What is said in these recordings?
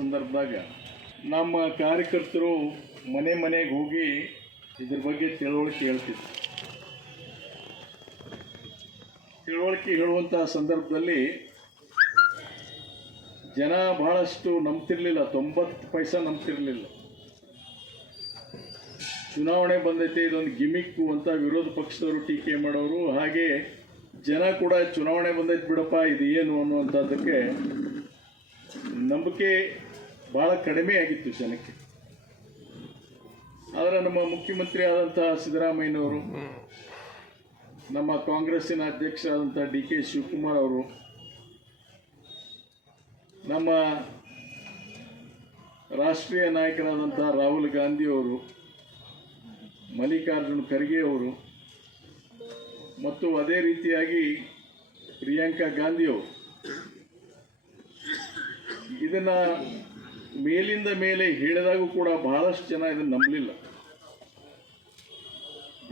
ಸಂದರ್ಭದಾಗ ನಮ್ಮ ಕಾರ್ಯಕರ್ತರು ಮನೆ ಮನೆಗೆ ಹೋಗಿ ಇದ್ರ ಬಗ್ಗೆ ತಿಳುವಳಿಕೆ ಹೇಳ್ತಿದ್ರು. ತಿಳುವಳಿಕೆ ಹೇಳುವಂಥ ಸಂದರ್ಭದಲ್ಲಿ ಜನ ಬಹಳಷ್ಟು ನಂಬ್ತಿರ್ಲಿಲ್ಲ, ತೊಂಬತ್ತು ಪೈಸಾ ನಂಬ್ತಿರ್ಲಿಲ್ಲ. ಚುನಾವಣೆ ಬಂದೈತೆ, ಇದೊಂದು ಗಿಮಿಕ್ಕು ಅಂತ ವಿರೋಧ ಪಕ್ಷದವರು ಟೀಕೆ ಮಾಡೋರು, ಹಾಗೆ ಜನ ಕೂಡ ಚುನಾವಣೆ ಬಂದೈತೆ ಬಿಡಪ್ಪ, ಇದು ಏನು ಅನ್ನುವಂಥದ್ದಕ್ಕೆ ನಂಬಿಕೆ ಭಾಳ ಕಡಿಮೆ ಆಗಿತ್ತು ಜನಕ್ಕೆ. ಆದರೆ ನಮ್ಮ ಮುಖ್ಯಮಂತ್ರಿ ಆದಂತಹ ಸಿದ್ದರಾಮಯ್ಯನವರು, ನಮ್ಮ ಕಾಂಗ್ರೆಸ್ಸಿನ ಅಧ್ಯಕ್ಷರಾದಂಥ ಡಿ ಕೆ ಶಿವಕುಮಾರ್ ಅವರು, ನಮ್ಮ ರಾಷ್ಟ್ರೀಯ ನಾಯಕರಾದಂಥ ರಾಹುಲ್ ಗಾಂಧಿ ಅವರು, ಮಲ್ಲಿಕಾರ್ಜುನ್ ಖರ್ಗೆ ಅವರು, ಮತ್ತು ಅದೇ ರೀತಿಯಾಗಿ ಪ್ರಿಯಾಂಕಾ ಗಾಂಧಿಯವರು ಇದನ್ನ ಮೇಲಿಂದ ಮೇಲೆ ಹೇಳಿದಾಗೂ ಕೂಡ ಬಹಳಷ್ಟು ಜನ ಇದನ್ನು ನಂಬಲಿಲ್ಲ.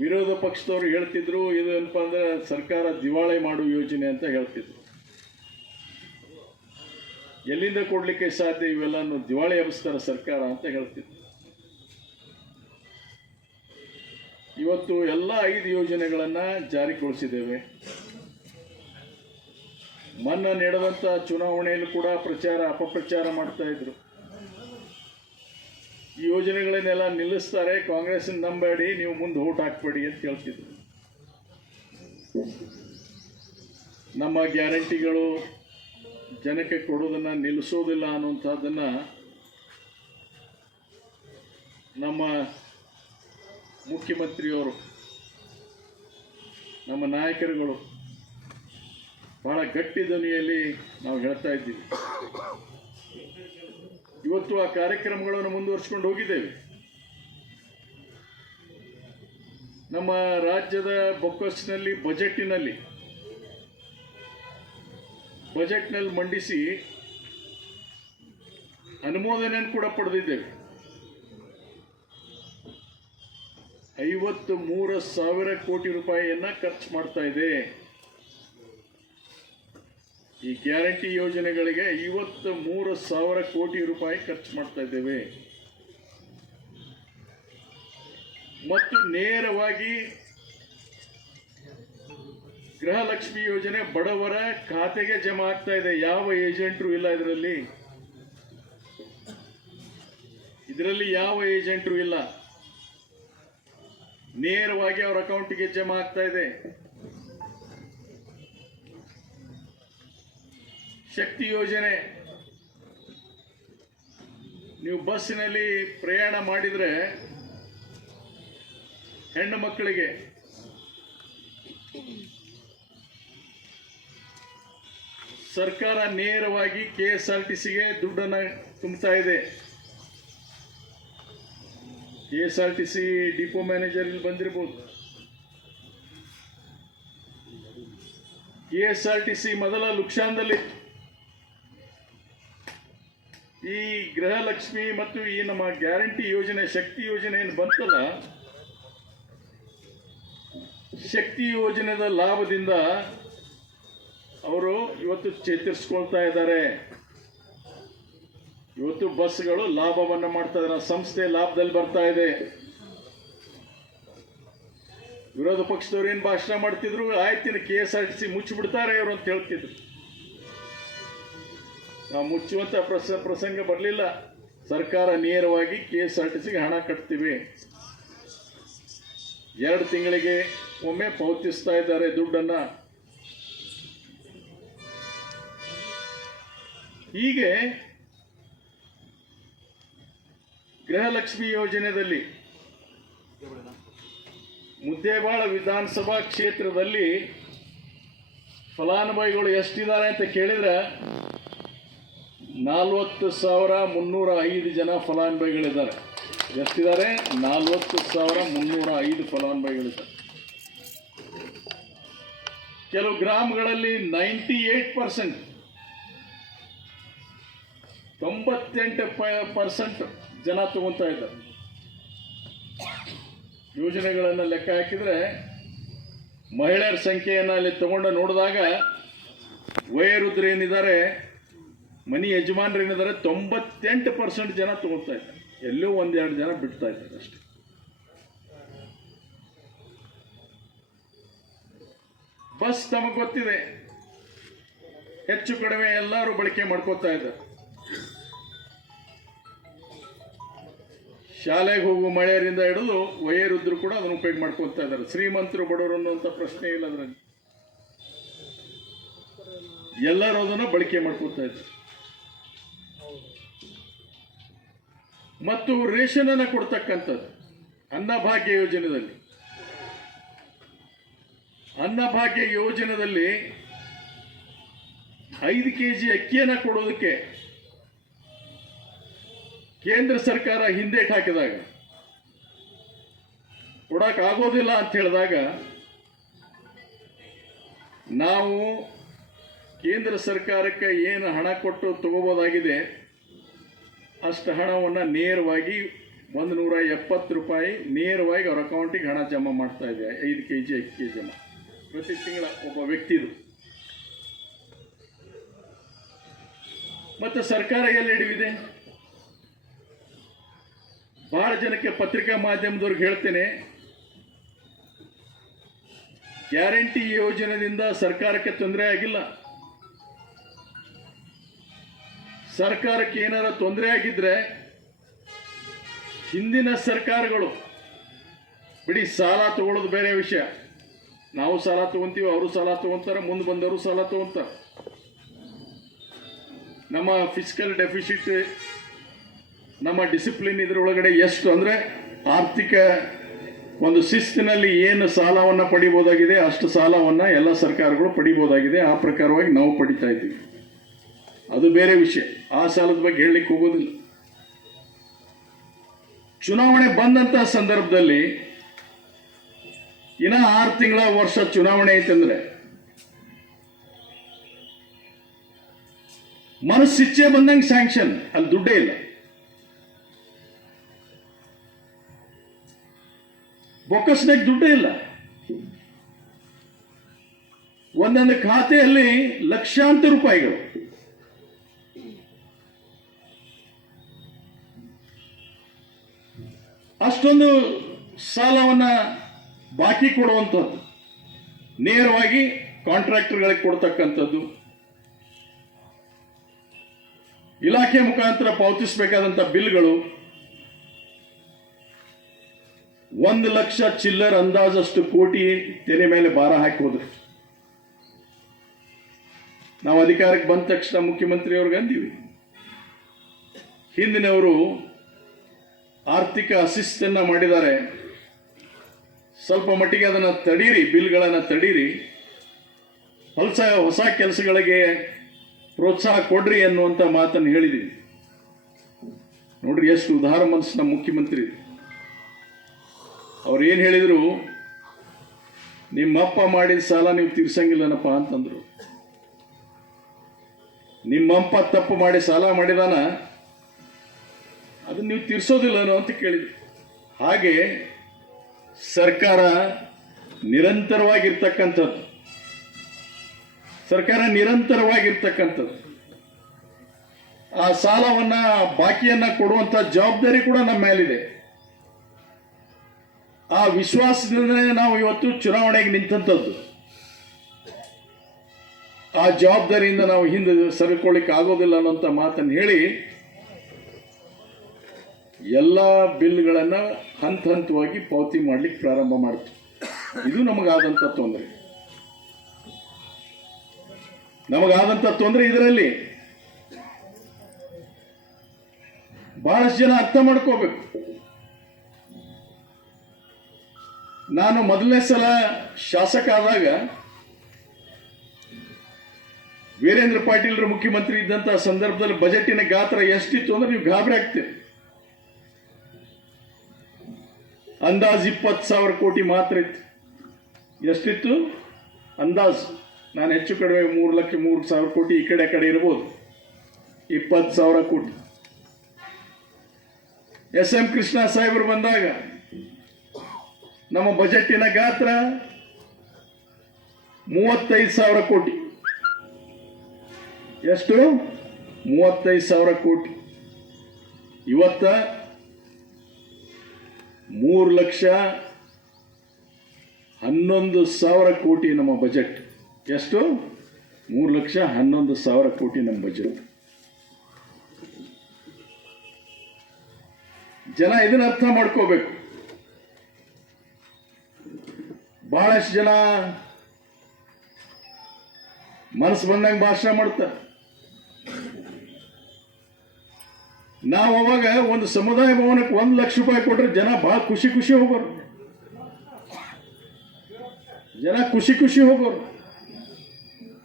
ವಿರೋಧ ಪಕ್ಷದವರು ಹೇಳ್ತಿದ್ರು ಇದೇನಪ್ಪ ಅಂದ್ರೆ ಸರ್ಕಾರ ದಿವಾಳಿ ಮಾಡುವ ಯೋಜನೆ ಅಂತ ಹೇಳ್ತಿದ್ರು. ಎಲ್ಲಿಂದ ಕೊಡ್ಲಿಕ್ಕೆ ಸಾಧ್ಯ ಇವೆಲ್ಲ ದಿವಾಳಿ ಎಬ್ಬಿಸ್ತಾರೆ ಸರ್ಕಾರ ಅಂತ ಹೇಳ್ತಿದ್ರು. ಇವತ್ತು ಎಲ್ಲ ಐದು ಯೋಜನೆಗಳನ್ನು ಜಾರಿಗೊಳಿಸಿದ್ದೇವೆ. ಮನ್ನ ನಡೆದಂಥ ಚುನಾವಣೆಯಲ್ಲೂ ಕೂಡ ಪ್ರಚಾರ, ಅಪಪ್ರಚಾರ ಮಾಡ್ತಾ ಇದ್ರು. ಯೋಜನೆಗಳನ್ನೆಲ್ಲ ನಿಲ್ಲಿಸ್ತಾರೆ ಕಾಂಗ್ರೆಸ್ ನಂಬೇಡಿ ನೀವು ಮುಂದೆ ಓಟ್ ಹಾಕ್ಬೇಡಿ ಅಂತ ಹೇಳ್ತಿದ್ರು ನಮ್ಮ ಗ್ಯಾರಂಟಿಗಳು ಜನಕ್ಕೆ ಕೊಡೋದನ್ನು ನಿಲ್ಲಿಸೋದಿಲ್ಲ ಅನ್ನುವಂಥದ್ದನ್ನು ನಮ್ಮ ಮುಖ್ಯಮಂತ್ರಿಯವರು, ನಮ್ಮ ನಾಯಕರುಗಳು ಬಹಳ ಗಟ್ಟಿ ಧ್ವನಿಯಲ್ಲಿ ನಾವು ಹೇಳ್ತಾ ಇದ್ದೀವಿ. ಇವತ್ತು ಆ ಕಾರ್ಯಕ್ರಮಗಳನ್ನು ಮುಂದುವರಿಸಿಕೊಂಡು ಹೋಗಿದ್ದೇವೆ. ನಮ್ಮ ರಾಜ್ಯದ ಬೊಕ್ಕಸ್ನಲ್ಲಿ ಬಜೆಟ್ಟಿನಲ್ಲಿ ಬಜೆಟ್ನಲ್ಲಿ ಮಂಡಿಸಿ ಅನುಮೋದನೆಯನ್ನು ಕೂಡ ಪಡೆದಿದ್ದೇವೆ. ಐವತ್ತು ಮೂರು ಸಾವಿರ ಕೋಟಿ ರೂಪಾಯಿಯನ್ನು ಖರ್ಚು ಮಾಡ್ತಾ ಇದೆ. ಈ ಗ್ಯಾರಂಟಿ ಯೋಜನೆಗಳಿಗೆ ಇವತ್ತು ಮೂರು ಸಾವಿರ ಕೋಟಿ ರೂಪಾಯಿ ಖರ್ಚು ಮಾಡ್ತಾ ಇದ್ದೇವೆ. ಮತ್ತು ನೇರವಾಗಿ ಗೃಹಲಕ್ಷ್ಮಿ ಯೋಜನೆ ಬಡವರ ಖಾತೆಗೆ ಜಮಾ ಆಗ್ತಾ ಇದೆ. ಯಾವ ಏಜೆಂಟ್ರು ಇಲ್ಲ ಇದರಲ್ಲಿ? ಇದರಲ್ಲಿ ಯಾವ ಏಜೆಂಟ್ರು ಇಲ್ಲ? ನೇರವಾಗಿ ಅವರ ಅಕೌಂಟಿಗೆ ಜಮಾ ಆಗ್ತಾ ಇದೆ. ಶಕ್ತಿ ಯೋಜನೆ. ನೀವು ಬಸ್ಸಿನಲ್ಲಿ ಪ್ರಯಾಣ ಮಾಡಿದರೆ ಹೆಣ್ಣು ಮಕ್ಕಳಿಗೆ ಸರ್ಕಾರ ನೇರವಾಗಿ ಕೆ ಎಸ್ ಆರ್ ಟಿ ಸಿಗೆ ದುಡ್ಡನ್ನು ತುಂಬ್ತಾ ಇದೆ. K S R T C depot manager ಬಂದಿರ್ಬೋದು. K S R T C ಮೊದಲ ಲುಕ್ಷಾನ್ದಲ್ಲಿ ಈ ಗೃಹಲಕ್ಷ್ಮಿ ಮತ್ತು ಈ ನಮ್ಮ ಗ್ಯಾರಂಟಿ ಯೋಜನೆ, ಶಕ್ತಿ ಯೋಜನೆ ಏನು ಬಂತಲ್ಲ? ಶಕ್ತಿ ಯೋಜನೆದ ಲಾಭದಿಂದ ಅವರು ಇವತ್ತು ಚೇತರಿಸ್ಕೊಳ್ತಾ ಇದ್ದಾರೆ. ಇವತ್ತು ಬಸ್ಗಳು ಲಾಭವನ್ನು ಮಾಡ್ತಾ ಇದ್ದಾರೆ ಸಂಸ್ಥೆ ಲಾಭದಲ್ಲಿ ಬರ್ತಾ ಇದೆ. ವಿರೋಧ ಪಕ್ಷದವ್ರು ಏನು ಭಾಷಣ ಮಾಡ್ತಿದ್ರು? ಆಯ್ತಿನ K S R T C ಮುಚ್ಚಿಬಿಡ್ತಾರೆ ಅವರು ಅಂತ ಹೇಳ್ತಿದ್ರು. ನಾವು ಮುಚ್ಚುವಂಥ ಪ್ರಸ, ಪ್ರಸಂಗ ಬರಲಿಲ್ಲ. ಸರ್ಕಾರ ನೇರವಾಗಿ ಕೆ ಎಸ್ ಆರ್ ಟಿ ಸಿಗೆ ಹಣ ಕಟ್ತೀವಿ. ಎರಡು ತಿಂಗಳಿಗೆ ಒಮ್ಮೆ ಪಾವತಿಸ್ತಾ ಇದ್ದಾರೆ ದುಡ್ಡನ್ನು. ಹೀಗೆ ಗೃಹಲಕ್ಷ್ಮಿ ಯೋಜನೆಯಲ್ಲಿ ಮುದ್ದೇಬಾಳ ವಿಧಾನಸಭಾ ಕ್ಷೇತ್ರದಲ್ಲಿ ಫಲಾನುಭವಿಗಳು ಎಷ್ಟಿದ್ದಾರೆ ಅಂತ ಕೇಳಿದ್ರೆ ನಲ್ವತ್ತು ಸಾವಿರ ಮುನ್ನೂರ ಐದು ಜನ ಫಲಾನುಭವಿಗಳಿದ್ದಾರೆ. ಎಷ್ಟಿದ್ದಾರೆ? ನಲ್ವತ್ತು ಸಾವಿರ ಮುನ್ನೂರ ಐದು ಫಲಾನುಭವಿಗಳಿದ್ದಾರೆ. ಕೆಲವು ಗ್ರಾಮಗಳಲ್ಲಿ ನೈಂಟಿ ಏಟ್ ಪರ್ಸೆಂಟ್, ತೊಂಬತ್ತೆಂಟು ಪರ್ಸೆಂಟ್ ಜನ ತಗೊತಾ ಇದ್ದಾರೆ. ಯೋಜನೆಗಳನ್ನು ಲೆಕ್ಕ ಹಾಕಿದರೆ ಮಹಿಳೆಯರ ಸಂಖ್ಯೆಯನ್ನು ಅಲ್ಲಿ ತಗೊಂಡು ನೋಡಿದಾಗ ವಯೋವೃದ್ಧರು ಏನಿದ್ದಾರೆ? ಮನಿ ಯಜಮಾನ್ರು ಏನಿದ್ದಾರೆ, ತೊಂಬತ್ತೆಂಟು ಪರ್ಸೆಂಟ್ ಜನ ತಗೋತಾ ಇದ್ದಾರೆ. ಎಲ್ಲೂ ಒಂದೆರಡು ಜನ ಬಿಡ್ತಾ ಇದ್ದಾರೆ ಅಷ್ಟೇ. ಬಸ್ ತಮಗೆ ಗೊತ್ತಿದೆ, ಹೆಚ್ಚು ಕಡಿಮೆ ಎಲ್ಲರೂ ಬಳಕೆ ಮಾಡ್ಕೋತಾ ಇದ್ದಾರೆ. ಶಾಲೆಗೆ ಹೋಗುವ ಮಳೆಯರಿಂದ ಹಿಡಿದು ವಯರಿದ್ರು ಕೂಡ ಅದನ್ನು ಉಪಯೋಗ ಮಾಡ್ಕೊತಾ ಇದ್ದಾರೆ. ಶ್ರೀಮಂತರು ಬಡವರು ಅನ್ನುವಂಥ ಪ್ರಶ್ನೆ ಇಲ್ಲ ಅದರಲ್ಲಿ. ಎಲ್ಲರೂ ಅದನ್ನು ಬಳಕೆ ಮಾಡ್ಕೊತಾ ಇದ್ದಾರೆ. ಮತ್ತು ರೇಷನ್ ಅನ್ನ ಕೊಡ್ತಕ್ಕಂಥದ್ದು ಅನ್ನಭಾಗ್ಯ ಯೋಜನೆಯಲ್ಲಿ ಅನ್ನಭಾಗ್ಯ ಯೋಜನೆಯಲ್ಲಿ ಐದು ಕೆ ಜಿ ಅಕ್ಕಿಯನ್ನು ಕೊಡೋದಕ್ಕೆ ಕೇಂದ್ರ ಸರ್ಕಾರ ಹಿಂದೇಟ್ ಹಾಕಿದಾಗ ಕೊಡೋಕ್ಕಾಗೋದಿಲ್ಲ ಅಂತ ಹೇಳಿದಾಗ, ನಾವು ಕೇಂದ್ರ ಸರ್ಕಾರಕ್ಕೆ ಏನು ಹಣ ಕೊಟ್ಟು ತಗೋಬೋದಾಗಿದೆ ಅಷ್ಟು ಹಣವನ್ನು ನೇರವಾಗಿ ಒಂದು ನೂರ ಎಪ್ಪತ್ತು ರೂಪಾಯಿ ನೇರವಾಗಿ ಅವ್ರ ಅಕೌಂಟಿಗೆ ಹಣ ಜಮಾ ಮಾಡ್ತಾ ಇದೆ. ಐದು ಕೆ ಜಿ ಐದು ಕೆ ಜಿ ಪ್ರತಿ ತಿಂಗಳ ಒಬ್ಬ ವ್ಯಕ್ತಿದು. ಮತ್ತು ಸರ್ಕಾರ ಎಲ್ಲಿ ಹಿಡಿದಿದೆ? ಬಹಳ ಜನಕ್ಕೆ ಪತ್ರಿಕಾ ಮಾಧ್ಯಮದವ್ರಿಗೆ ಹೇಳ್ತೇನೆ, ಗ್ಯಾರಂಟಿ ಯೋಜನೆಯಿಂದ ಸರ್ಕಾರಕ್ಕೆ ತೊಂದರೆ ಆಗಿಲ್ಲ. ಸರ್ಕಾರಕ್ಕೆ ಏನಾರ ತೊಂದರೆ ಆಗಿದ್ರೆ ಹಿಂದಿನ ಸರ್ಕಾರಗಳು, ಬಿಡಿ ಸಾಲ ತಗೊಳ್ಳೋದು ಬೇರೆ ವಿಷಯ. ನಾವು ಸಾಲ ತಗೊಂತೀವಿ, ಅವರು ಸಾಲ ತಗೊಂತಾರೆ, ಮುಂದೆ ಬಂದವರು ಸಾಲ ತಗೊಂತಾರೆ. ನಮ್ಮ ಫಿಸಿಕಲ್ ಡೆಫಿಸಿಟ್ ನಮ್ಮ ಡಿಸಿಪ್ಲಿನ್ ಇದರೊಳಗಡೆ ಎಷ್ಟು ಅಂದರೆ ಆರ್ಥಿಕ ಒಂದು ಶಿಸ್ತಿನಲ್ಲಿ ಏನು ಸಾಲವನ್ನು ಪಡಿಬೋದಾಗಿದೆ, ಅಷ್ಟು ಸಾಲವನ್ನು ಎಲ್ಲ ಸರ್ಕಾರಗಳು ಪಡಿಬೋದಾಗಿದೆ. ಆ ಪ್ರಕಾರವಾಗಿ ನಾವು ಪಡಿತಾ ಇದ್ದೀವಿ. ಅದು ಬೇರೆ ವಿಷಯ. ಆ ಸಾಲದ ಬಗ್ಗೆ ಹೇಳಲಿಕ್ಕೆ ಹೋಗೋದಿಲ್ಲ. ಚುನಾವಣೆ ಬಂದಂತಹ ಸಂದರ್ಭದಲ್ಲಿ ಇನ್ನ ಆರು ತಿಂಗಳ ವರ್ಷ ಚುನಾವಣೆ ಐತಂದ್ರೆ ಮನಸ್ಸಿಚ್ಛೆ ಬಂದಂಗೆ ಸ್ಯಾಂಕ್ಷನ್ ಅಲ್ಲಿ ದುಡ್ಡೇ ಇಲ್ಲ. ಬೊಕ್ಕಸ್ನಾಗ ದುಡ್ಡೇ ಇಲ್ಲ. ಒಂದೊಂದು ಖಾತೆಯಲ್ಲಿ ಲಕ್ಷಾಂತರ ರೂಪಾಯಿಗಳು. ಅಷ್ಟೊಂದು ಸಾಲವನ್ನ ಬಾಕಿ ಕೊಡುವಂಥದ್ದು ನೇರವಾಗಿ ಕಾಂಟ್ರಾಕ್ಟರ್ಗಳಿಗೆ ಕೊಡ್ತಕ್ಕಂಥದ್ದು. ಇಲಾಖೆ ಮುಖಾಂತರ ಪಾವತಿಸಬೇಕಾದಂಥ ಬಿಲ್ಗಳು ಒಂದು ಲಕ್ಷ ಚಿಲ್ಲರ್ ಅಂದಾಜಷ್ಟು ಕೋಟಿ ತೆರೆ ಮೇಲೆ ಭಾರ ಹಾಕಿ ನಾವು ಅಧಿಕಾರಕ್ಕೆ ಬಂದ ತಕ್ಷಣ ಮುಖ್ಯಮಂತ್ರಿಯವ್ರಿಗೆ ಅಂದೀವಿ. ಹಿಂದಿನವರು ಆರ್ಥಿಕ ಅಸಿಸ್ಟನ್ನು ಮಾಡಿದ್ದಾರೆ. ಸ್ವಲ್ಪ ಮಟ್ಟಿಗೆ ಅದನ್ನು ತಡೀರಿ, ಬಿಲ್ಗಳನ್ನು ತಡೀರಿ. ಹೊಸ ಹೊಸ ಕೆಲಸಗಳಿಗೆ ಪ್ರೋತ್ಸಾಹ ಕೊಡ್ರಿ ಅನ್ನುವಂಥ ಮಾತನ್ನು ಹೇಳಿದ್ದೀವಿ ನೋಡ್ರಿ ಎಷ್ಟು ಉದಾರ ಮನಸ್ಸಿನ ಮುಖ್ಯಮಂತ್ರಿ. ಅವ್ರು ಏನು ಹೇಳಿದರು? ನಿಮ್ಮಪ್ಪ ಮಾಡಿದ ಸಾಲ ನೀವು ತೀರ್ಸಂಗಿಲ್ಲನಪ್ಪ ಅಂತಂದರು. ನಿಮ್ಮಪ್ಪ ತಪ್ಪು ಮಾಡಿ ಸಾಲ ಮಾಡಿದಾನ? ಅದನ್ನ ನೀವು ತೀರಿಸೋದಿಲ್ಲನೋ ಅಂತ ಕೇಳಿದ್ರು. ಹಾಗೆ ಸರ್ಕಾರ ನಿರಂತರವಾಗಿರ್ತಕ್ಕಂಥದ್ದು. ಸರ್ಕಾರ ನಿರಂತರವಾಗಿರ್ತಕ್ಕಂಥದ್ದು. ಆ ಸಾಲವನ್ನ, ಬಾಕಿಯನ್ನ ಕೊಡುವಂತ ಜವಾಬ್ದಾರಿ ಕೂಡ ನಮ್ಮ ಮೇಲಿದೆ. ಆ ವಿಶ್ವಾಸದಿಂದಲೇ ನಾವು ಇವತ್ತು ಚುನಾವಣೆಗೆ ನಿಂತಂಥದ್ದು. ಆ ಜವಾಬ್ದಾರಿಯಿಂದ ನಾವು ಹಿಂದೆ ಸರಿಕೊಳ್ಳಿಕ್ಕೆ ಆಗೋದಿಲ್ಲ ಅನ್ನೋಂಥ ಮಾತನ್ನು ಹೇಳಿ ಎಲ್ಲ ಬಿಲ್ಗಳನ್ನು ಹಂತ ಹಂತವಾಗಿ ಪಾವತಿ ಮಾಡ್ಲಿಕ್ಕೆ ಪ್ರಾರಂಭ ಮಾಡ್ತು. ಇದು ನಮಗಾದಂಥ ತೊಂದರೆ. ನಮಗಾದಂಥ ತೊಂದರೆ ಇದರಲ್ಲಿ. ಬಹಳಷ್ಟು ಜನ ಅರ್ಥ ಮಾಡ್ಕೋಬೇಕು. ನಾನು ಮೊದಲನೇ ಸಲ ಶಾಸಕ ಆದಾಗ ವೀರೇಂದ್ರ ಪಾಟೀಲ್ರು ಮುಖ್ಯಮಂತ್ರಿ ಇದ್ದಂತಹ ಸಂದರ್ಭದಲ್ಲಿ ಬಜೆಟಿನ ಗಾತ್ರ ಎಷ್ಟಿತ್ತು ಅಂದ್ರೆ ನೀವು ಗಾಬರಿ ಆಗ್ತೀರಿ. ಅಂದಾಜ್ ಇಪ್ಪತ್ತು ಸಾವಿರ ಕೋಟಿ ಮಾತ್ರ ಇತ್ತು. ಎಷ್ಟಿತ್ತು? ಅಂದಾಜ್. ನಾನು ಹೆಚ್ಚು ಕಡಿಮೆ ಮೂರು ಲಕ್ಷ ಮೂರು ಸಾವಿರ ಕೋಟಿ ಈ ಕಡೆ ಕಡೆ ಇರ್ಬೋದು. ಇಪ್ಪತ್ತು ಸಾವಿರ ಕೋಟಿ. ಎಸ್ ಎಂ ಕೃಷ್ಣ ಸಾಹೇಬರು ಬಂದಾಗ, ನಮ್ಮ ಬಜೆಟಿನ ಗಾತ್ರ ಮೂವತ್ತೈದು ಸಾವಿರ ಕೋಟಿ. ಎಷ್ಟು? ಮೂವತ್ತೈದು ಸಾವಿರ ಕೋಟಿ. ಇವತ್ತ ಮೂರು ಲಕ್ಷ ಹನ್ನೊಂದು ಸಾವಿರ ಕೋಟಿ ನಮ್ಮ ಬಜೆಟ್ ಎಷ್ಟು? ಮೂರು ಲಕ್ಷ ಹನ್ನೊಂದು ಸಾವಿರ ಕೋಟಿ ನಮ್ಮ ಬಜೆಟ್ ಜನ ಇದನ್ನ ಅರ್ಥ ಮಾಡ್ಕೋಬೇಕು. ಬಹಳಷ್ಟು ಜನ ಮನಸ್ಸು ಬಂದಂಗೆ ಭಾಷಣ ಮಾಡ್ತಾರೆ. ನಾವು ಅವಾಗ ಒಂದು ಸಮುದಾಯ ಭವನಕ್ಕೆ ಒಂದು ಲಕ್ಷ ರೂಪಾಯಿ ಕೊಟ್ಟರೆ ಜನ ಬಹಳ ಖುಷಿ ಖುಷಿ ಹೋಗೋರು. ಜನ ಖುಷಿ ಖುಷಿ ಹೋಗೋರು.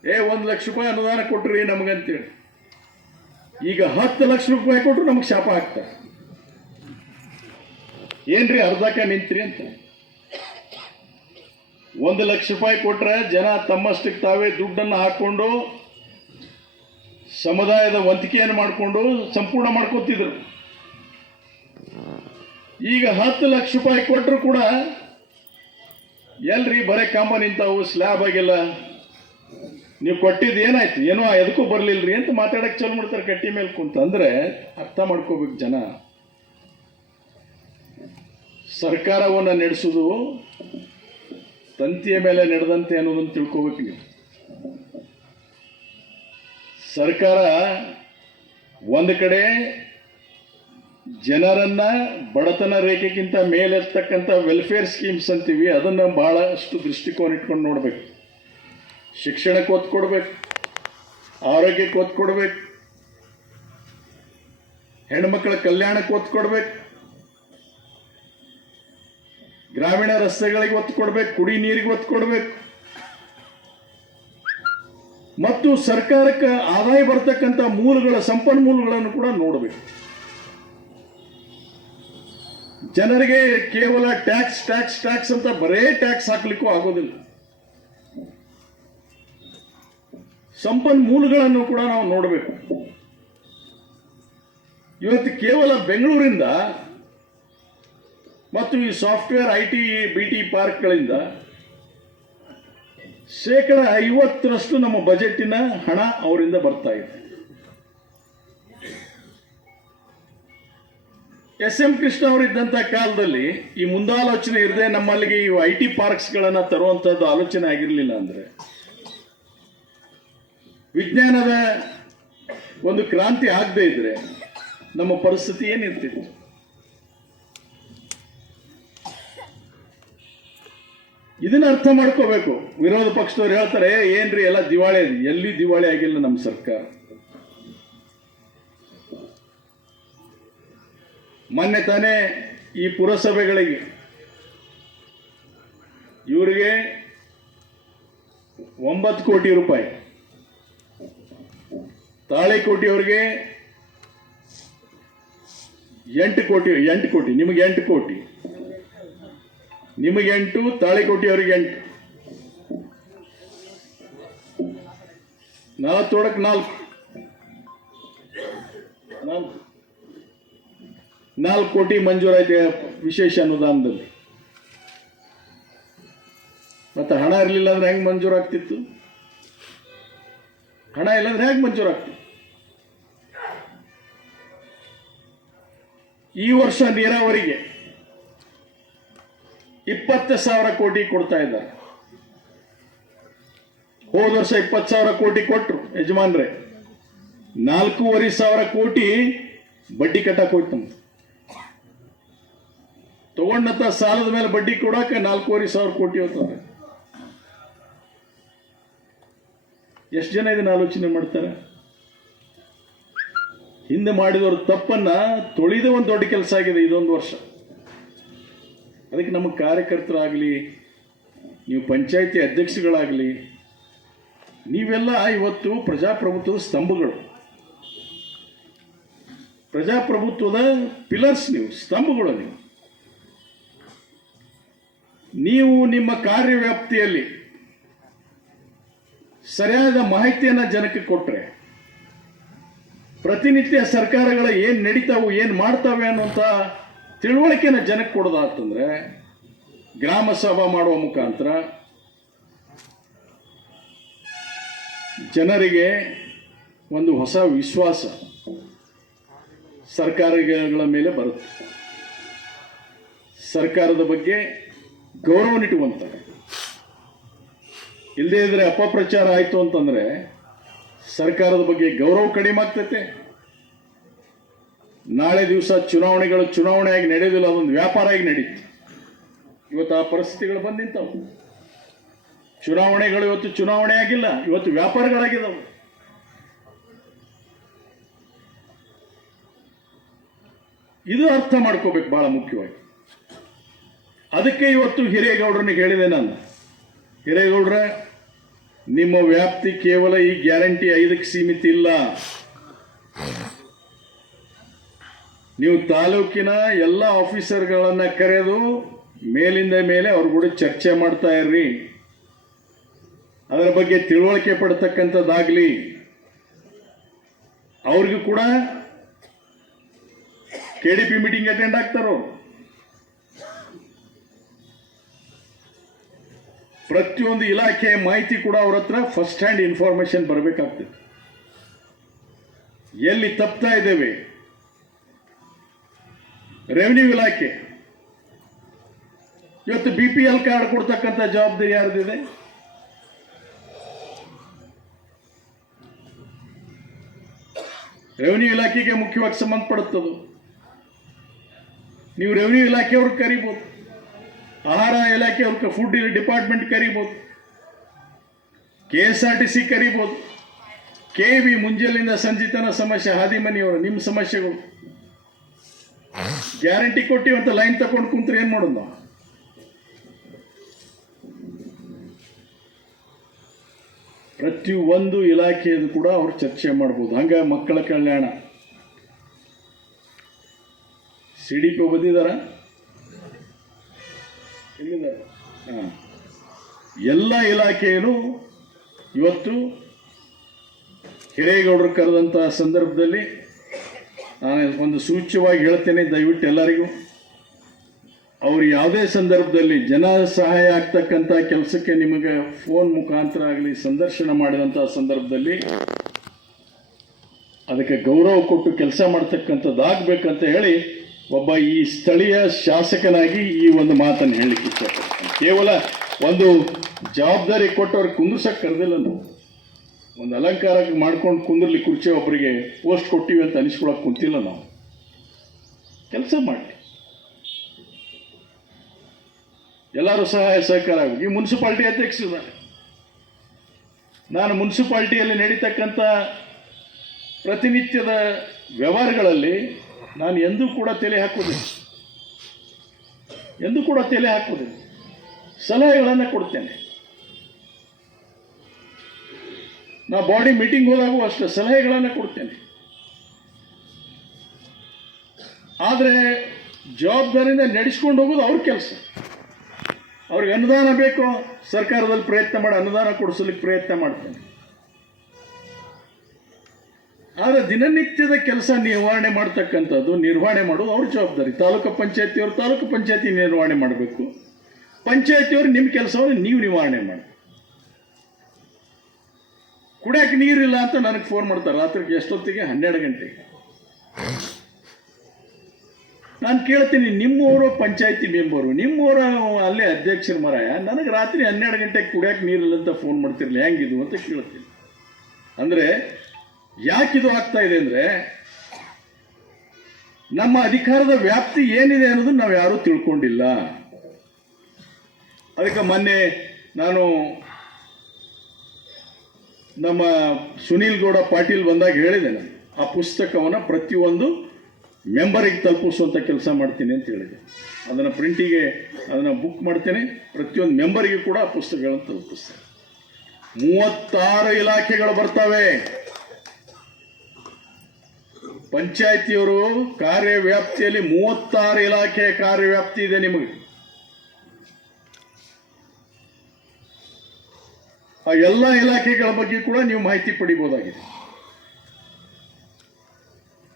ಏ, ಒಂದು ಲಕ್ಷ ರೂಪಾಯಿ ಅನುದಾನ ಕೊಟ್ರಿ ನಮಗಂತೇಳಿ ಈಗ ಹತ್ತು ಲಕ್ಷ ರೂಪಾಯಿ ಕೊಟ್ಟರು ನಮಗೆ ಶಾಪ ಹಾಕ್ತಾರೆ ಏನ್ರಿ ಅರ್ಧಕ್ಕೆ ನಿಂತ್ರಿ ಅಂತ? ಒಂದು ಲಕ್ಷ ರೂಪಾಯಿ ಕೊಟ್ರೆ ಜನ ತಮ್ಮಷ್ಟಕ್ಕೆ ತಾವೇ ದುಡ್ಡನ್ನು ಹಾಕೊಂಡು ಸಮುದಾಯದ ವಂತಿಕೆಯನ್ನು ಮಾಡಿಕೊಂಡು ಸಂಪೂರ್ಣ ಮಾಡ್ಕೋತಿದ್ರು. ಈಗ ಹತ್ತು ಲಕ್ಷ ರೂಪಾಯಿ ಕೊಟ್ಟರು ಕೂಡ ಎಲ್ರಿ ಬರೇ ಕಾಮನ್ ನಿಂತಾವು ಸ್ಲ್ಯಾಬ್ ಆಗಿಲ್ಲ. ನೀವು ಕೊಟ್ಟಿದ್ದು ಏನಾಯ್ತು? ಏನೋ ಎದಕ್ಕೂ ಬರ್ಲಿಲ್ರಿ ಅಂತ ಮಾತಾಡಕ್ಕೆ ಚಲೋ ಮಾಡ್ತಾರೆ ಕಟ್ಟಿ ಮೇಲೆ ಕುಂತ. ಅಂದ್ರೆ ಅರ್ಥ ಮಾಡ್ಕೋಬೇಕು ಜನ. ಸರ್ಕಾರವನ್ನು ನಡೆಸೋದು ತಂತಿಯ ಮೇಲೆ ನಡೆದಂತೆ ಅನ್ನೋದನ್ನು ತಿಳ್ಕೋಬೇಕು ನೀವು. ಸರ್ಕಾರ ಒಂದು ಕಡೆ ಜನರನ್ನ ಬಡತನ ರೇಖೆಗಿಂತ ಮೇಲಿರ್ತಕ್ಕಂಥ ವೆಲ್ಫೇರ್ ಸ್ಕೀಮ್ಸ್ ಅಂತೀವಿ, ಅದನ್ನು ಬಹಳಷ್ಟು ದೃಷ್ಟಿಕೋನ ಇಟ್ಕೊಂಡು ನೋಡಬೇಕು. ಶಿಕ್ಷಣಕ್ಕೆ ಒತ್ತು ಕೊಡಬೇಕು, ಆರೋಗ್ಯಕ್ಕೆ ಒತ್ತು ಕೊಡಬೇಕು, ಹೆಣ್ಮಕ್ಳ ಕಲ್ಯಾಣಕ್ಕೆ ಒತ್ತು ಕೊಡಬೇಕು, ಗ್ರಾಮೀಣ ರಸ್ತೆಗಳಿಗೆ ಒತ್ತು ಕೊಡ್ಬೇಕು ಕುಡಿ ನೀರಿಗೆ ಒತ್ತು ಕೊಡ್ಬೇಕು. ಮತ್ತು ಸರ್ಕಾರಕ್ಕೆ ಆದಾಯ ಬರ್ತಕ್ಕಂಥ ಮೂಲಗಳ ಸಂಪನ್ಮೂಲಗಳನ್ನು ಕೂಡ ನೋಡಬೇಕು. ಜನರಿಗೆ ಕೇವಲ ಟ್ಯಾಕ್ಸ್ ಟ್ಯಾಕ್ಸ್ ಟ್ಯಾಕ್ಸ್ ಅಂತ ಬರೇ ಟ್ಯಾಕ್ಸ್ ಹಾಕ್ಲಿಕ್ಕೂ ಆಗೋದಿಲ್ಲ. ಸಂಪನ್ಮೂಲಗಳನ್ನು ಕೂಡ ನಾವು ನೋಡಬೇಕು. ಇವತ್ತು ಕೇವಲ ಬೆಂಗಳೂರಿಂದ ಮತ್ತು ಈ software, I T, B T ಪಾರ್ಕ್ಗಳಿಂದ ಶೇಕಡ ಐವತ್ತರಷ್ಟು ನಮ್ಮ ಬಜೆಟಿನ ಹಣ ಅವರಿಂದ ಬರ್ತಾ ಇದೆ. ಎಸ್ ಎಂ ಕೃಷ್ಣ ಅವರಿದ್ದಂಥ ಕಾಲದಲ್ಲಿ ಈ ಮುಂದಾಲೋಚನೆ ಇರದೆ ನಮ್ಮಲ್ಲಿಗೆ ಈ ಐ ಟಿ ಪಾರ್ಕ್ಸ್ಗಳನ್ನು ತರುವಂಥದ್ದು ಆಲೋಚನೆ ಆಗಿರಲಿಲ್ಲ ಅಂದರೆ. ವಿಜ್ಞಾನದ ಒಂದು ಕ್ರಾಂತಿ ಆಗದೇ ಇದ್ರೆ ನಮ್ಮ ಪರಿಸ್ಥಿತಿ ಏನಿರ್ತಿತ್ತು? ಇದನ್ನ ಅರ್ಥ ಮಾಡ್ಕೋಬೇಕು. ವಿರೋಧ ಪಕ್ಷದವ್ರು ಹೇಳ್ತಾರೆ ಏನ್ರಿ ಎಲ್ಲ ದಿವಾಳಿ ಎಲ್ಲಿ ದಿವಾಳಿ ಆಗಿಲ್ಲ ನಮ್ಮ ಸರ್ಕಾರ? ಮೊನ್ನೆ ತಾನೇ ಈ ಪುರಸಭೆಗಳಿಗೆ ಇವರಿಗೆ ಒಂಬತ್ತು ಕೋಟಿ ರೂಪಾಯಿ ತಾಳಿಕೋಟಿ ಅವ್ರಿಗೆ ಎಂಟು ಕೋಟಿ ಎಂಟು ಕೋಟಿ, ನಿಮಗೆ ಎಂಟು ಕೋಟಿ. ನಿಮಗೆ ಎಂಟು ತಾಳಿಕೋಟಿ ಅವರಿಗೆ ಎಂಟು ನಾಲ್ಕು. ನಾಲ್ಕು. ನಾಲ್ಕು ನಾಲ್ಕು ಕೋಟಿ ಮಂಜೂರಾಯ್ತು ವಿಶೇಷ ಅನುದಾನದಲ್ಲಿ. ಮತ್ತೆ ಹಣ ಇರಲಿಲ್ಲ ಅಂದ್ರೆ ಹೆಂಗೆ ಮಂಜೂರಾಗ್ತಿತ್ತು ಹಣ ಇಲ್ಲಾಂದ್ರೆ ಹೇಗೆ ಮಂಜೂರಾಗ್ತಿತ್ತು ಈ ವರ್ಷ ನೀರಾವರಿಗೆ ಇಪ್ಪತ್ತು ಸಾವಿರ ಕೋಟಿ ಕೊಡ್ತಾ ಇದ್ದಾರೆ. ಹೋದ ವರ್ಷ ಇಪ್ಪತ್ತು ಸಾವಿರ ಕೋಟಿ ಕೊಟ್ಟರು ಯಜಮಾನ್ರೆ. ನಾಲ್ಕೂವರೆ ಸಾವಿರ ಕೋಟಿ ಬಡ್ಡಿ ಕಟ್ಟಕ್ಕೆ ಹೋಯ್ತು ನಮ್ದು. ತಗೊಂಡಂತ ಸಾಲದ ಮೇಲೆ ಬಡ್ಡಿ ಕೊಡಕ್ಕೆ ನಾಲ್ಕೂವರೆ ಸಾವಿರ ಕೋಟಿ ಹೋಗ್ತಾರೆ ಎಷ್ಟು ಜನ ಇದನ್ನ ಆಲೋಚನೆ ಮಾಡ್ತಾರೆ? ಹಿಂದೆ ಮಾಡಿದವ್ರ ತಪ್ಪನ್ನ ತೊಳೆದ ಒಂದು ದೊಡ್ಡ ಕೆಲಸ ಆಗಿದೆ ಇದೊಂದು ವರ್ಷ. ಅದಕ್ಕೆ ನಮ್ಮ ಕಾರ್ಯಕರ್ತರಾಗಲಿ, ನೀವು ಪಂಚಾಯತಿ ಅಧ್ಯಕ್ಷಗಳಾಗಲಿ, ನೀವೆಲ್ಲ ಇವತ್ತು ಪ್ರಜಾಪ್ರಭುತ್ವದ ಸ್ತಂಭಗಳು. ಪ್ರಜಾಪ್ರಭುತ್ವದ ಪಿಲರ್ಸ್ ನೀವು, ಸ್ತಂಭಗಳು ನೀವು. ನೀವು ನಿಮ್ಮ ಕಾರ್ಯವ್ಯಾಪ್ತಿಯಲ್ಲಿ ಸರಿಯಾದ ಮಾಹಿತಿಯನ್ನು ಜನಕ್ಕೆ ಕೊಟ್ಟರೆ ಪ್ರತಿನಿತ್ಯ ಸರ್ಕಾರಗಳ ಏನು ನಡೀತಾವು, ಏನು ಮಾಡ್ತಾವೆ ಅನ್ನುವಂಥ ತಿಳುವಳಿಕೆನ ಜನಕ್ಕೆ ಕೊಡೋದಾತಂದ್ರೆ ಗ್ರಾಮ ಸಭಾ ಮಾಡುವ ಮುಖಾಂತರ ಜನರಿಗೆ ಒಂದು ಹೊಸ ವಿಶ್ವಾಸ ಸರ್ಕಾರಗಳ ಮೇಲೆ ಬರುತ್ತೆ. ಸರ್ಕಾರದ ಬಗ್ಗೆ ಗೌರವನಿಟ್ಟುವಂತಾರೆ ಇಲ್ಲದೇ ಇದ್ರೆ ಅಪಪ್ರಚಾರ ಆಯಿತು ಅಂತಂದರೆ ಸರ್ಕಾರದ ಬಗ್ಗೆ ಗೌರವ ಕಡಿಮೆ ಆಗ್ತೈತೆ. ನಾಳೆ ದಿವಸ ಚುನಾವಣೆಗಳು ಚುನಾವಣೆಯಾಗಿ ನಡೆಯೋದಿಲ್ಲ ಅದೊಂದು ವ್ಯಾಪಾರ ಆಗಿ ನಡೀತು. ಇವತ್ತು ಆ ಪರಿಸ್ಥಿತಿಗಳು ಬಂದು ನಿಂತವು ಚುನಾವಣೆಗಳು ಇವತ್ತು ಚುನಾವಣೆ ಆಗಿಲ್ಲ, ಇವತ್ತು ವ್ಯಾಪಾರಗಳಾಗಿದ್ದಾವೆ. ಇದು ಅರ್ಥ ಮಾಡ್ಕೋಬೇಕು ಬಹಳ ಮುಖ್ಯವಾಗಿ. ಅದಕ್ಕೆ ಇವತ್ತು ಹಿರೇಗೌಡರನಿಗೆ ಹೇಳಿದೆ ನಾನು. ಹಿರೇಗೌಡ್ರ, ನಿಮ್ಮ ವ್ಯಾಪ್ತಿ ಕೇವಲ ಈ ಗ್ಯಾರಂಟಿ ಐದಕ್ಕೆ ಸೀಮಿತ ಇಲ್ಲ. ನೀವು ತಾಲೂಕಿನ ಎಲ್ಲ ಆಫೀಸರ್ಗಳನ್ನು ಕರೆದು ಮೇಲಿಂದ ಮೇಲೆ ಅವ್ರ ಕೂಡ ಚರ್ಚೆ ಮಾಡ್ತಾ ಇರ್ರಿ. ಅದರ ಬಗ್ಗೆ ತಿಳುವಳಿಕೆ ಪಡ್ತಕ್ಕಂಥದ್ದಾಗಲಿ, ಅವ್ರಿಗೂ ಕೂಡ K D P meeting attend ಆಗ್ತಾರೋ? ಪ್ರತಿಯೊಂದು ಇಲಾಖೆಯ ಮಾಹಿತಿ ಕೂಡ ಅವ್ರ ಹತ್ರ ಫಸ್ಟ್ ಹ್ಯಾಂಡ್ ಇನ್ಫಾರ್ಮೇಶನ್ ಬರಬೇಕಾಗ್ತದೆ. ಎಲ್ಲಿ ತಪ್ತಾ ಇದ್ದೇವೆ? ರೆವಿನ್ಯೂ ಇಲಾಖೆ. ಇವತ್ತು ಬಿ ಪಿ ಎಲ್ ಕಾರ್ಡ್ ಕೊಡ್ತಕ್ಕಂಥ ಜವಾಬ್ದಾರಿ ಯಾರ್ದಿದೆ? ರೆವಿನ್ಯೂ ಇಲಾಖೆಗೆ ಮುಖ್ಯವಾಗಿ ಸಂಬಂಧಪಡುತ್ತದೆ ನೀವು ರೆವಿನ್ಯೂ ಇಲಾಖೆಯವ್ರಿಗೆ ಕರಿಬೋದು. ಆಹಾರ ಇಲಾಖೆಯವ್ರ ಫುಡ್ ಡಿಪಾರ್ಟ್ಮೆಂಟ್ ಕರಿಬೋದು. K S R T C ಕರಿಬೋದು. ಕೆ ವಿ ಮುಂಜಾನಿಂದ ಸಂಜಿತನ ಸಮಸ್ಯೆ, ಹಾದಿಮನಿಯವರು, ನಿಮ್ಮ ಸಮಸ್ಯೆಗಳು. ಗ್ಯಾರಂಟಿ ಕೊಟ್ಟಿವಂತ ಲೈನ್ ತಗೊಂಡು ಕುಂತ್ರೆ ಏನ್ ಮಾಡೋದು ನಾವು? ಪ್ರತಿಯೊಂದು ಇಲಾಖೆಯದು ಕೂಡ ಅವ್ರು ಚರ್ಚೆ ಮಾಡ್ಬೋದು. ಹಂಗ ಮಕ್ಕಳ ಕಲ್ಯಾಣ. ಸಿ ಡಿ ಪಿ ಬಂದಿದಾರ? ಎಲ್ಲಿದ್ದಾರೆ? ಹಾಂ. ಎಲ್ಲ ಇಲಾಖೆಯೂ ಇವತ್ತು ಹಿರೇಗೌಡರು ಕರೆದಂಥ ಸಂದರ್ಭದಲ್ಲಿ ನಾನು ಒಂದು ಸೂಚ್ಯವಾಗಿ ಹೇಳ್ತೇನೆ ದಯವಿಟ್ಟು ಎಲ್ಲರಿಗೂ. ಅವ್ರು ಯಾವುದೇ ಸಂದರ್ಭದಲ್ಲಿ ಜನ ಸಹಾಯ ಆಗ್ತಕ್ಕಂಥ ಕೆಲಸಕ್ಕೆ ನಿಮಗೆ ಫೋನ್ ಮುಖಾಂತರ ಆಗಲಿ ಸಂದರ್ಶನ ಮಾಡಿದಂಥ ಸಂದರ್ಭದಲ್ಲಿ ಅದಕ್ಕೆ ಗೌರವ ಕೊಟ್ಟು ಕೆಲಸ ಮಾಡ್ತಕ್ಕಂಥದ್ದಾಗಬೇಕಂತ ಹೇಳಿ ಒಬ್ಬ ಈ ಸ್ಥಳೀಯ ಶಾಸಕನಾಗಿ ಈ ಒಂದು ಮಾತನ್ನು ಹೇಳಲಿಕ್ಕೆ ಇಷ್ಟಪಡ್ತೇನೆ ಕೇವಲ ಒಂದು ಜವಾಬ್ದಾರಿ ಕೊಟ್ಟವ್ರಿಗೆ ಕುಂದ್ರಸಕ್ಕೆ ಕರೆದಿಲ್ಲ ನಾವು. ಒಂದು ಅಲಂಕಾರಕ್ಕೆ ಮಾಡ್ಕೊಂಡು ಕುಂದರ್ಲಿ ಕುರ್ಚಿ ಒಬ್ಬರಿಗೆ ಪೋಸ್ಟ್ ಕೊಟ್ಟಿವಿ ಅಂತ ಅನಿಸ್ಕೊಳಕ್ಕೆ ಕುಂತಿಲ್ಲ ನಾವು. ಕೆಲಸ ಮಾಡಿ ಎಲ್ಲರೂ ಸಹಾಯ ಸಹಕಾರ ಆಗಿ ಮುನ್ಸಿಪಾಲ್ಟಿ ಅಧ್ಯಕ್ಷರಿದ್ದಾರೆ ನಾನು ಮುನ್ಸಿಪಾಲ್ಟಿಯಲ್ಲಿ ನಡೀತಕ್ಕಂಥ ಪ್ರತಿನಿತ್ಯದ ವ್ಯವಹಾರಗಳಲ್ಲಿ ನಾನು ಎಂದೂ ಕೂಡ ತಲೆ ಹಾಕುವುದಿಲ್ಲ. ಎಂದೂ ಕೂಡ ತಲೆ ಹಾಕುವುದಿಲ್ಲ. ಸಲಹೆಗಳನ್ನು ಕೊಡ್ತೇನೆ. ನಾ ಬಾಡಿ ಮೀಟಿಂಗ್ ಹೋದಾಗೂ ಅಷ್ಟು ಸಲಹೆಗಳನ್ನು ಕೊಡ್ತೇನೆ. ಆದರೆ ಜವಾಬ್ದಾರಿಯಿಂದ ನಡೆಸ್ಕೊಂಡು ಹೋಗೋದು ಅವ್ರ ಕೆಲಸ. ಅವ್ರಿಗೆ ಅನುದಾನ ಬೇಕು, ಸರ್ಕಾರದಲ್ಲಿ ಪ್ರಯತ್ನ ಮಾಡಿ ಅನುದಾನ ಕೊಡಿಸಲಿಕ್ಕೆ ಪ್ರಯತ್ನ ಮಾಡ್ತೇನೆ. ಆದರೆ ದಿನನಿತ್ಯದ ಕೆಲಸ ನಿರ್ವಹಣೆ ಮಾಡ್ತಕ್ಕಂಥದ್ದು, ನಿರ್ವಹಣೆ ಮಾಡೋದು ಅವ್ರ ಜವಾಬ್ದಾರಿ. ತಾಲೂಕು ಪಂಚಾಯತಿಯವರು ತಾಲೂಕು ಪಂಚಾಯತಿ ನಿರ್ವಹಣೆ ಮಾಡಬೇಕು. ಪಂಚಾಯತಿಯವರು ನಿಮ್ಮ ಕೆಲಸವನ್ನು ನೀವು ನಿವಾರಣೆ ಮಾಡಿ. ಕುಡಿಯಕ್ಕೆ ನೀರಿಲ್ಲ ಅಂತ ನನಗೆ ಫೋನ್ ಮಾಡ್ತಾರೆ. ರಾತ್ರಿಗೆ ಎಷ್ಟೊತ್ತಿಗೆ? ಹನ್ನೆರಡು ಗಂಟೆಗೆ ನಾನು ಕೇಳ್ತೀನಿ ನಿಮ್ಮವರು ಪಂಚಾಯತಿ ಮೆಂಬರು ನಿಮ್ಮವರು ಅಲ್ಲೇ ಅಧ್ಯಕ್ಷರ ಮರಾಯ, ನನಗೆ ರಾತ್ರಿ ಹನ್ನೆರಡು ಗಂಟೆಗೆ ಕುಡಿಯಕ್ಕೆ ನೀರಿಲ್ಲ ಅಂತ ಫೋನ್ ಮಾಡ್ತಿರ್ಲಿ, ಹೆಂಗಿದು ಅಂತ ಕೇಳ್ತೀನಿ. ಅಂದರೆ ಯಾಕಿದು ಆಗ್ತಾ ಇದೆ ಅಂದರೆ, ನಮ್ಮ ಅಧಿಕಾರದ ವ್ಯಾಪ್ತಿ ಏನಿದೆ ಅನ್ನೋದನ್ನ ನಾವು ಯಾರೂ ತಿಳ್ಕೊಂಡಿಲ್ಲ. ಅದಕ್ಕೆ ಮೊನ್ನೆ ನಾನು ನಮ್ಮ ಸುನೀಲ್ ಗೌಡ ಪಾಟೀಲ್ ಬಂದಾಗ ಹೇಳಿದೆ ನಾನು, ಆ ಪುಸ್ತಕವನ್ನು ಪ್ರತಿಯೊಂದು ಮೆಂಬರಿಗೆ ತಲುಪಿಸುವಂಥ ಕೆಲಸ ಮಾಡ್ತೀನಿ ಅಂತ ಹೇಳಿದೆ. ಅದನ್ನು ಪ್ರಿಂಟಿಗೆ, ಅದನ್ನು ಬುಕ್ ಮಾಡ್ತೇನೆ, ಪ್ರತಿಯೊಂದು ಮೆಂಬರಿಗೆ ಕೂಡ ಆ ಪುಸ್ತಕಗಳನ್ನು ತಲುಪಿಸ್ತೇನೆ. ಮೂವತ್ತಾರು ಇಲಾಖೆಗಳು ಬರ್ತವೆ. ಪಂಚಾಯತಿಯವರು ಕಾರ್ಯವ್ಯಾಪ್ತಿಯಲ್ಲಿ ಮೂವತ್ತಾರು ಇಲಾಖೆಯ ಕಾರ್ಯವ್ಯಾಪ್ತಿ ಇದೆ ನಿಮಗೆ. ಆ ಎಲ್ಲ ಇಲಾಖೆಗಳ ಬಗ್ಗೆ ಕೂಡ ನೀವು ಮಾಹಿತಿ ಪಡಿಬೋದಾಗಿದೆ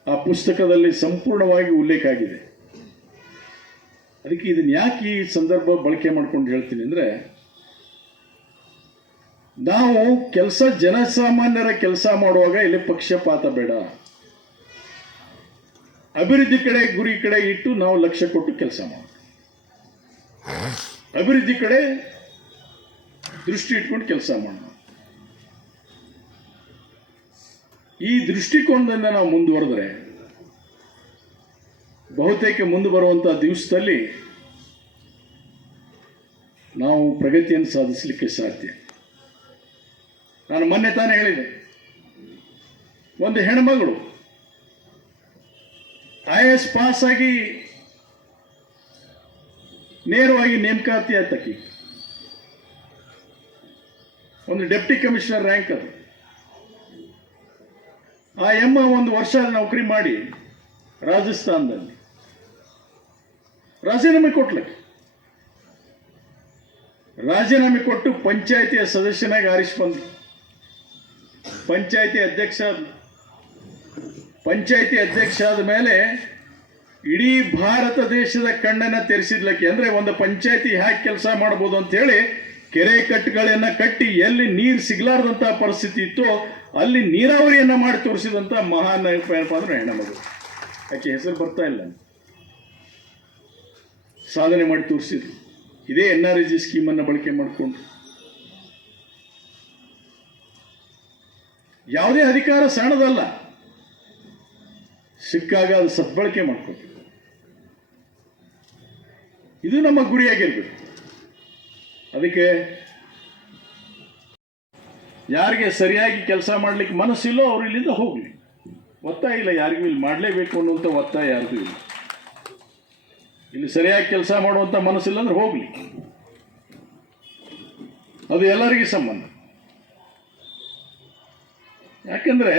ಆ ಪುಸ್ತಕದಲ್ಲಿ ಸಂಪೂರ್ಣವಾಗಿ ಉಲ್ಲೇಖ ಆಗಿದೆ. ಅದಕ್ಕೆ ಇದನ್ನ ಯಾಕೆ ಈ ಸಂದರ್ಭ ಬಳಕೆ ಮಾಡ್ಕೊಂಡು ಹೇಳ್ತೀನಿ ಅಂದರೆ, ನಾವು ಕೆಲಸ ಜನಸಾಮಾನ್ಯರ ಕೆಲಸ ಮಾಡುವಾಗ ಇಲ್ಲಿ ಪಕ್ಷಪಾತ ಬೇಡ. ಅಭಿವೃದ್ಧಿ ಕಡೆ, ಗುರಿ ಕಡೆ ಇಟ್ಟು ನಾವು ಲಕ್ಷ್ಯ ಕೊಟ್ಟು ಕೆಲಸ ಮಾಡೋಣ ಅಭಿವೃದ್ಧಿ ಕಡೆ ದೃಷ್ಟಿ ಇಟ್ಕೊಂಡು ಕೆಲಸ ಮಾಡೋಣ ಈ ದೃಷ್ಟಿಕೋನದಿಂದ ನಾವು ಮುಂದುವರೆದ್ರೆ, ಬಹುತೇಕ ಮುಂದೆ ಬರುವಂಥ ದಿವಸದಲ್ಲಿ ನಾವು ಪ್ರಗತಿಯನ್ನು ಸಾಧಿಸಲಿಕ್ಕೆ ಸಾಧ್ಯ. ನಾನು ಮೊನ್ನೆ ತಾನೇ ಹೇಳಿದೆ, ಒಂದು ಹೆಣ್ಮಗಳು ಐ ಎಸ್ ಪಾಸ್ ಆಗಿ ನೇರವಾಗಿ ನೇಮಕಾತಿ ಆಯ್ತಕ್ಕಿ ಒಂದು ಡೆಪ್ಟಿ ಕಮಿಷನರ್ ರ್ಯಾಂಕ್ ಅದು. ಆ ಎಮ್ಮ ಒಂದು ವರ್ಷ ನೌಕರಿ ಮಾಡಿ ರಾಜಸ್ಥಾನದಲ್ಲಿ. ರಾಜೀನಾಮೆ ಕೊಟ್ಲಕ್ಕೆ. ರಾಜೀನಾಮೆ ಕೊಟ್ಟು ಪಂಚಾಯಿತಿಯ ಸದಸ್ಯನಾಗಿ ಆರಿಸಿ ಪಂಚಾಯತಿ ಅಧ್ಯಕ್ಷ ಪಂಚಾಯಿತಿ ಪಂಚಾಯತಿ ಅಧ್ಯಕ್ಷ ಆದ ಮೇಲೆ ಇಡೀ ಭಾರತ ದೇಶದ ಕಣ್ಣನ್ನ ತೆರೆಸಿದ್ಲಕ್ಕೆ. ಅಂದ್ರೆ ಒಂದು ಪಂಚಾಯಿತಿ ಹ್ಯಾಕ್ ಕೆಲಸ ಮಾಡ್ಬೋದು ಅಂತ ಹೇಳಿ ಕೆರೆ ಕಟ್ಟುಗಳನ್ನ ಕಟ್ಟಿ ಎಲ್ಲಿ ನೀರು ಸಿಗ್ಲಾರ್ದಂಥ ಪರಿಸ್ಥಿತಿ ಇತ್ತು ಅಲ್ಲಿ ನೀರಾವರಿಯನ್ನ ಮಾಡಿ ತೋರಿಸಿದಂತ ಮಹಾನ್ ಏನಪ್ಪ ಅಂದ್ರೆ ಹೆಣ್ಣಮಗಳು ಯಾಕೆ ಹೆಸರು ಬರ್ತಾ ಇಲ್ಲ? ಸಾಧನೆ ಮಾಡಿ ತೋರಿಸಿದ್ರು. ಇದೇ ಎನ್ ಆರ್ ಜಿ ಸ್ಕೀಮನ್ನು ಬಳಕೆ ಮಾಡಿಕೊಂಡು. ಯಾವುದೇ ಅಧಿಕಾರ ಸಣ್ಣದಲ್ಲ. ಸಿಕ್ಕಾಗ ಅದು ಸದ್ಬಳಕೆ ಮಾಡ್ಕೋಬೇಕು ಇದು ನಮ್ಮ ಗುರಿಯಾಗಿರ್ಬೇಕು. ಅದಕ್ಕೆ ಯಾರಿಗೆ ಸರಿಯಾಗಿ ಕೆಲಸ ಮಾಡ್ಲಿಕ್ಕೆ ಮನಸ್ಸಿಲ್ಲೋ ಅವರು ಇಲ್ಲಿಂದ ಹೋಗಲಿ. ಒತ್ತಾಯ ಇಲ್ಲ, ಯಾರಿಗೂ ಇಲ್ಲಿ ಮಾಡಲೇಬೇಕು ಅನ್ನುವಂಥ ಒತ್ತಾಯ ಯಾರಿಗೂ ಇಲ್ಲ. ಇಲ್ಲಿ ಸರಿಯಾಗಿ ಕೆಲಸ ಮಾಡುವಂಥ ಮನಸ್ಸಿಲ್ಲ ಅಂದ್ರೆ ಹೋಗಲಿ. ಅದು ಎಲ್ಲರಿಗೂ ಸಂಬಂಧ. ಯಾಕೆಂದರೆ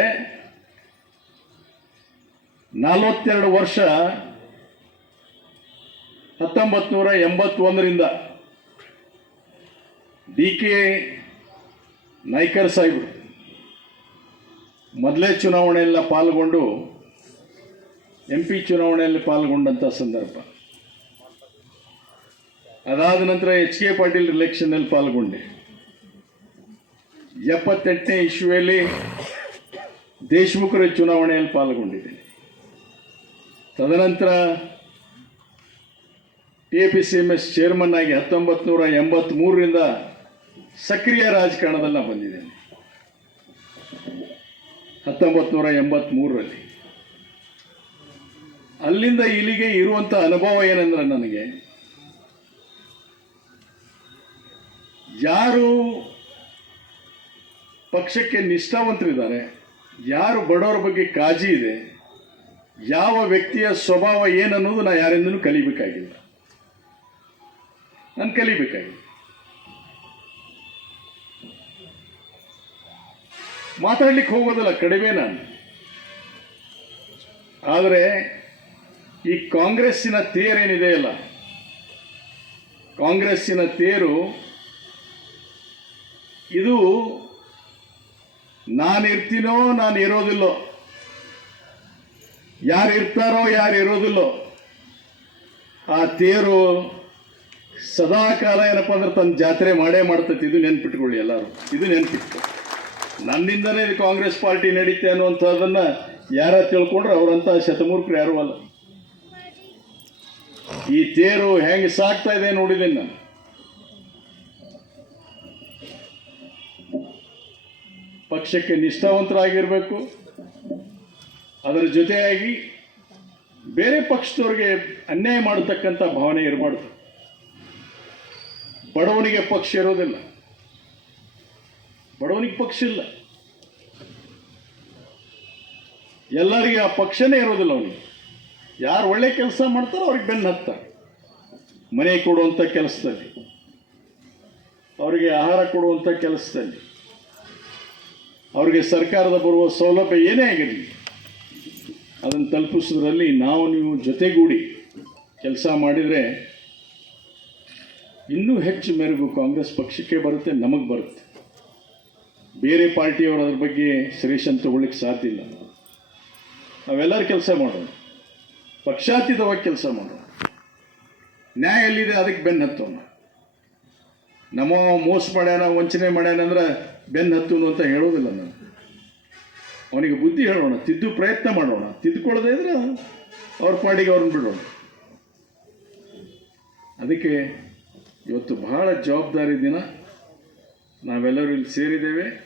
ನಲವತ್ತೆರಡು ವರ್ಷ ಹತ್ತೊಂಬತ್ತು ನೂರ ಎಂಬತ್ತೊಂದರಿಂದ ಡಿ ಕೆ ನಾಯ್ಕರ್ ಸಾಹೇಬರು ಮೊದಲೇ ಚುನಾವಣೆಯಲ್ಲ ಪಾಲ್ಗೊಂಡು ಎಂ ಪಿ ಚುನಾವಣೆಯಲ್ಲಿ ಪಾಲ್ಗೊಂಡಂಥ ಸಂದರ್ಭ. ಅದಾದ ನಂತರ ಎಚ್ ಕೆ ಪಾಟೀಲ್ ಎಲೆಕ್ಷನ್ನಲ್ಲಿ ಪಾಲ್ಗೊಂಡೆ. ಎಪ್ಪತ್ತೆಂಟನೇ ಇಶ್ಯೂಯಲ್ಲಿ ದೇಶಮುಖರ ಚುನಾವಣೆಯಲ್ಲಿ ಪಾಲ್ಗೊಂಡಿದ್ದೇನೆ ತದನಂತರ T P C M S chairman ಆಗಿ ಹತ್ತೊಂಬತ್ತು ನೂರ ಎಂಬತ್ತ್ಮೂರರಿಂದ ಸಕ್ರಿಯ ರಾಜಕಾರಣದಲ್ಲಿ ನಾನು ಬಂದಿದ್ದೇನೆ ಹತ್ತೊಂಬತ್ತು ನೂರ ಎಂಬತ್ತ್ಮೂರರಲ್ಲಿ ಅಲ್ಲಿಂದ ಇಲ್ಲಿಗೆ ಇರುವಂಥ ಅನುಭವ ಏನಂದ್ರೆ ನನಗೆ, ಯಾರು ಪಕ್ಷಕ್ಕೆ ನಿಷ್ಠಾವಂತರಿದ್ದಾರೆ, ಯಾರು ಬಡವರ ಬಗ್ಗೆ ಕಾಜಿ ಇದೆ, ಯಾವ ವ್ಯಕ್ತಿಯ ಸ್ವಭಾವ ಏನನ್ನೋದು ನಾನು ಯಾರಿಂದನೂ ಕಲಿಬೇಕಾಗಿಲ್ಲ. ನಾನು ಕಲಿಬೇಕಾಗಿಲ್ಲ. ಮಾತಾಡ್ಲಿಕ್ಕೆ ಹೋಗೋದಿಲ್ಲ, ಕಡಿಮೆ ನಾನು. ಆದರೆ ಈ ಕಾಂಗ್ರೆಸ್ಸಿನ ತೇರೇನಿದೆಯಲ್ಲ ಕಾಂಗ್ರೆಸ್ಸಿನ ತೇರು ಇದು ನಾನಿರ್ತೀನೋ ನಾನು ಇರೋದಿಲ್ಲೋ, ಯಾರು ಇರ್ತಾರೋ, ಯಾರು ಇರೋದಿಲ್ಲೋ, ಆ ತೇರು ಸದಾ ಕಾಲ ಏನಪ್ಪ ಅಂದ್ರೆ ತನ್ನ ಜಾತ್ರೆ ಮಾಡೇ ಮಾಡ್ತೈತಿ. ಇದು ನೆನ್ಪಿಟ್ಕೊಳ್ಳಿ ಎಲ್ಲರೂ. ಇದು ನೆನ್ಪಿಟ್ಟು ನನ್ನಿಂದನೇ ಕಾಂಗ್ರೆಸ್ ಪಾರ್ಟಿ ನಡೀತೆ ಅನ್ನುವಂಥದ್ದನ್ನು ಯಾರ ತಿಳ್ಕೊಂಡ್ರೆ ಅವರಂತ ಶತಮೂರ್ಖರು ಯಾರೂ ಅಲ್ಲ. ಈ ತೇರು ಹೆಂಗೆ ಸಾಕ್ತಾ ಇದೆ ನೋಡಿದ್ದೀನಿ ನಾನು ಪಕ್ಷಕ್ಕೆ ನಿಷ್ಠಾವಂತರಾಗಿರಬೇಕು, ಅದರ ಜೊತೆಯಾಗಿ ಬೇರೆ ಪಕ್ಷದವ್ರಿಗೆ ಅನ್ಯಾಯ ಮಾಡತಕ್ಕಂಥ ಭಾವನೆ ಇರಬಾರ್ದು. ಬಡವನಿಗೆ ಪಕ್ಷ ಇರೋದಿಲ್ಲ. ಬಡವನಿಗೆ ಪಕ್ಷ ಇಲ್ಲ. ಎಲ್ಲರಿಗೆ ಆ ಪಕ್ಷನೇ ಇರೋದಿಲ್ಲ ಅವನಿಗೆ. ಯಾರು ಒಳ್ಳೆ ಕೆಲಸ ಮಾಡ್ತಾರೋ ಅವ್ರಿಗೆ ಬೆನ್ನು ಹತ್ತಾರೆ. ಮನೆ ಕೊಡುವಂಥ ಕೆಲಸದಲ್ಲಿ, ಅವರಿಗೆ ಆಹಾರ ಕೊಡುವಂಥ ಕೆಲಸದಲ್ಲಿ, ಅವರಿಗೆ ಸರ್ಕಾರದ ಬರುವ ಸೌಲಭ್ಯ ಏನೇ ಆಗಿರಲಿ, ಅದನ್ನು ತಲುಪಿಸೋದ್ರಲ್ಲಿ ನಾವು ನೀವು ಜೊತೆಗೂಡಿ ಕೆಲಸ ಮಾಡಿದರೆ ಇನ್ನೂ ಹೆಚ್ಚು ಮೆರುಗು ಕಾಂಗ್ರೆಸ್ ಪಕ್ಷಕ್ಕೆ ಬರುತ್ತೆ, ನಮಗೆ ಬರುತ್ತೆ. ಬೇರೆ ಪಾರ್ಟಿಯವರು ಅದ್ರ ಬಗ್ಗೆ ಸರಿಷನ್ ತಗೊಳ್ಳಿಕ್ಕೆ ಸಾಧ್ಯ ಇಲ್ಲ. ನಾವೆಲ್ಲರೂ ಕೆಲಸ ಮಾಡೋಣ ಪಕ್ಷಾತೀತವಾಗಿ ಕೆಲಸ ಮಾಡೋಣ ನ್ಯಾಯ ಎಲ್ಲಿದೆ ಅದಕ್ಕೆ ಬೆನ್ನು ಹತ್ತೋಣ. ನಮ್ಮ ಮೋಸ ಮಾಡ್ಯಾನ, ವಂಚನೆ ಮಾಡ್ಯಾನ ಅಂದ್ರೆ ಬೆನ್ನು ಅಂತ ಹೇಳೋದಿಲ್ಲ ನಾನು. ಅವನಿಗೆ ಬುದ್ಧಿ ಹೇಳೋಣ, ತಿದ್ದು ಪ್ರಯತ್ನ ಮಾಡೋಣ. ತಿದ್ದುಕೊಳ್ಳದೆ ಇದ್ರೆ ಅವ್ರ ಪಾಡಿಗೆ ಅವ್ರನ್ನ ಬಿಡೋಣ. ಅದಕ್ಕೆ ಇವತ್ತು ಬಹಳ ಜವಾಬ್ದಾರಿ ದಿನ. ನಾವೆಲ್ಲರೂ ಇಲ್ಲಿ ಸೇರಿದ್ದೇವೆ.